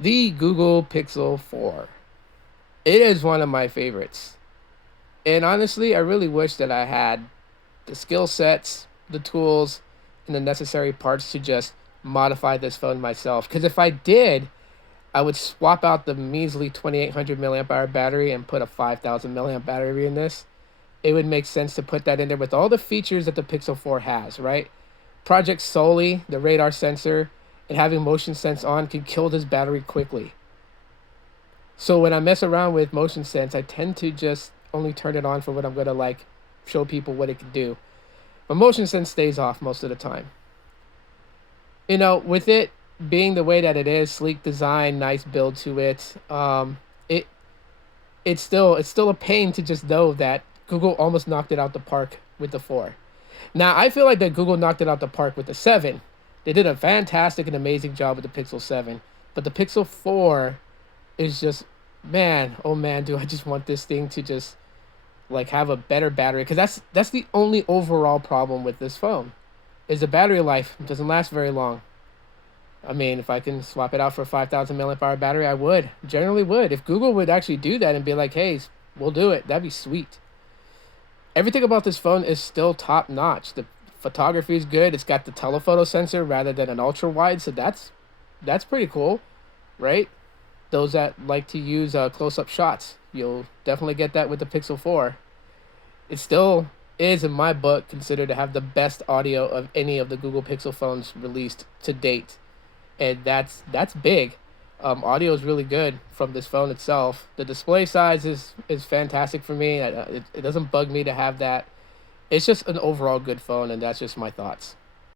The Google Pixel 4. It is one of my favorites. And honestly, I really wish that I had the skill sets, the tools, and the necessary parts to just modify this phone myself. Because if I did, I would swap out the measly 2800 milliamp hour battery and put a 5000 milliamp battery in this. It would make sense to put that in there with all the features that the Pixel 4 has, right? Project Soli, the radar sensor, and having motion sense on can kill this battery quickly. So when I mess around with motion sense, I tend to just only turn it on for what I'm gonna like show people what it can do. But motion sense stays off most of the time. With it being the way that it is, sleek design, nice build to it, it it's still a pain to just know that Google almost knocked it out the park with the 4. Now I feel like that Google knocked it out the park with the 7. They did a fantastic and amazing job with the Pixel 7, but the Pixel 4 is just, man, oh man, do I just want this thing to just like have a better battery, because that's the only overall problem with this phone is the battery life. It doesn't last very long. I mean, if I can swap it out for a 5000 milliamp hour battery, I would. Generally would. If Google would actually do that and be like, "Hey, we'll do it." That'd be sweet. Everything about this phone is still top notch. The photography is good. It's got the telephoto sensor rather than an ultra wide, so that's pretty cool, right? Those that like to use close up shots, you'll definitely get that with the Pixel 4. It still is, in my book, considered to have the best audio of any of the Google Pixel phones released to date, and that's big. Audio is really good from this phone itself. The display size is fantastic for me. It doesn't bug me to have that. It's just an overall good phone, and that's just my thoughts.